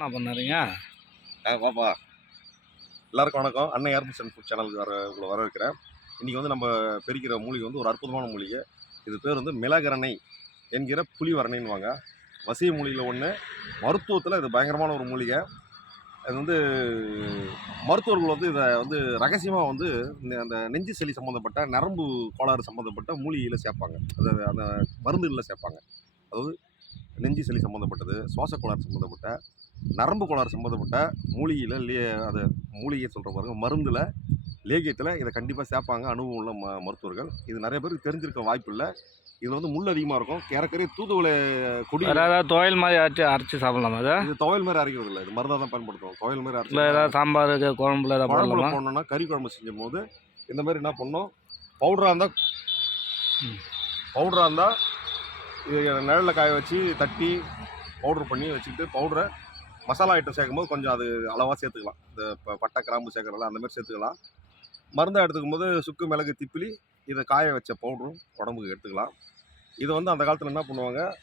என்ன பண்ணாருங்க ஆ எல்லாருக்கும் வணக்கம். அன்னை ஏர்மிஷன் ஃபுட் சேனலுக்கு வர உங்களை வரவேற்கிறேன். இன்றைக்கி வந்து நம்ம பெருக்கிற மூலிகை வந்து ஒரு அற்புதமான மூலிகை. இது பேர் வந்து மிளகரணை என்கிற புலிவரணைன்னுவாங்க வசிய மூலிகையில் ஒன்று மருத்துவத்தில் இது பயங்கரமான ஒரு மூலிகை. அது வந்து மருத்துவர்கள் வந்து இதை வந்து ரகசியமாக வந்து இந்த அந்த நெஞ்சு செலி சம்மந்தப்பட்ட நரம்பு கோளாறு சம்மந்தப்பட்ட மூலிகையில் சேர்ப்பாங்க. அதாவது அந்த மருந்துகளில் சேர்ப்பாங்க. அதாவது நெஞ்சு சளி சம்மந்தப்பட்டது சுவாச கோளாறு சம்மந்தப்பட்ட நரம்பு கோளாறு சம்மந்தப்பட்ட மூலிகையில் லே அது மூலிகை சொல்கிற பாருங்க மருந்தில் லேகியத்தில் இதை கண்டிப்பாக சேர்ப்பாங்க அனுபவம் உள்ள ம மருத்துவர்கள். இது நிறைய பேருக்கு தெரிஞ்சிருக்க வாய்ப்பு இல்லை. இது வந்து முள் அதிகமாக இருக்கும் ஏறக்குறைய தூதுவளை கொடி. ஏதாவது துவையல் மாதிரி அரைச்சி அரைச்சி சாப்பிடலாமா அதை இது துவையல் மாதிரி அரைக்கிறது இல்லை இது மருந்தாக தான் பயன்படுத்துவோம். துவையல் மாதிரி அரைச்சி ஏதாவது சாம்பாருக்கு குழம்புல ஏதாவது குழம்புல போடணும்னா கறி குழம்பு செஞ்சும் போது இந்த மாதிரி என்ன பண்ணோம் பவுடராக இருந்தால். பவுடராக இருந்தால் இது நிழலில் காய வச்சு தட்டி பவுடர் பண்ணி வச்சுக்கிட்டு பவுடரை மசாலா ஐட்டம் சேர்க்கும்போது கொஞ்சம் அது அளவாக சேர்த்துக்கலாம். இந்த ப- பட்டை கிராம்பு சேர்க்குறதுல அந்த மாதிரி சேர்த்துக்கலாம். மருந்தாக எடுத்துக்கும் போது சுக்கு மிளகு திப்பிலி இதை காய வச்ச பவுடரும் உடம்புக்கு எடுத்துக்கலாம். இதை வந்து அந்த காலத்தில் என்ன பண்ணுவாங்க?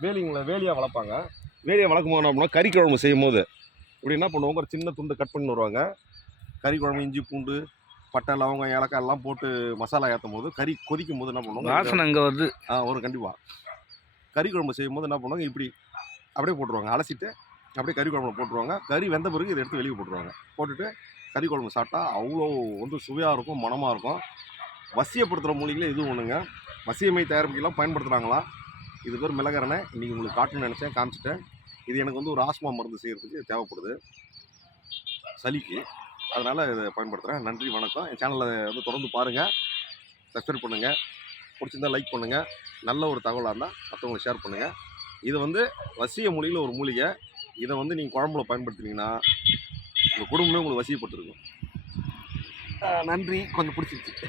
வேலிங்களை வேலியாக வளர்ப்பாங்க. வேலியை வளர்க்கும் போது என்ன பண்ணுவாங்க? கறி குழம்பு செய்யும் போது இப்படி என்ன பண்ணுவாங்க? ஒரு சின்ன துண்டு கட் பண்ணி வருவாங்க. கறி குழம்பு இஞ்சி பூண்டு பட்டை லவங்கம் ஏலக்காய் எல்லாம் போட்டு மசாலா ஏற்றும் போது கறி கொதிக்கும் போது என்ன பண்ணுவாங்க? வாசனை இங்கே வருது. ஆ ஒரு கண்டிப்பாக கறி குழம்பு செய்யும் போது என்ன பண்ணுவாங்க? இப்படி அப்படியே போட்டுருவாங்க. அலசிட்டு அப்படியே கறி குழம்புல போட்டுருவாங்க. கறி வெந்த பிறகு இதை எடுத்து வெளியே போட்டுருவாங்க. போட்டுட்டு கறி குழம்பு சாப்பிட்டா அவ்வளோ வந்து சுவையாக இருக்கும் மணமாக இருக்கும். வசியப்படுத்துகிற மூலிகையில் இது ஒன்றுங்க வசியமை தயாரிப்புக்கெல்லாம் பயன்படுத்துகிறாங்களா இது பேர் மிளகரணை இன்றைக்கி உங்களுக்கு காட்டணும்னு நினச்சேன் காமிச்சிட்டேன். இது எனக்கு வந்து ஒரு ஆஸ்மா மருந்து செய்கிறதுக்கு தேவைப்படுது. சளிக்கு. அதனால் இதை பயன்படுத்துகிறேன் நன்றி வணக்கம். என் சேனலை வந்து தொடர்ந்து பாருங்கள் சப்ஸ்கிரைப் பண்ணுங்கள் பிடிச்சிருந்தா லைக் பண்ணுங்கள் நல்ல ஒரு தகவலாக இருந்தால் மற்றவங்களுக்கு ஷேர் பண்ணுங்கள் இது வந்து வசிய மொழியில் ஒரு மூலிகை. இதை வந்து நீங்கள் குழம்புல பயன்படுத்துனீங்கன்னா உங்கள் குடும்பமே உங்களுக்கு வசியப்பட்டிருக்கும் நன்றி. கொஞ்சம் பிடிச்சிருச்சு.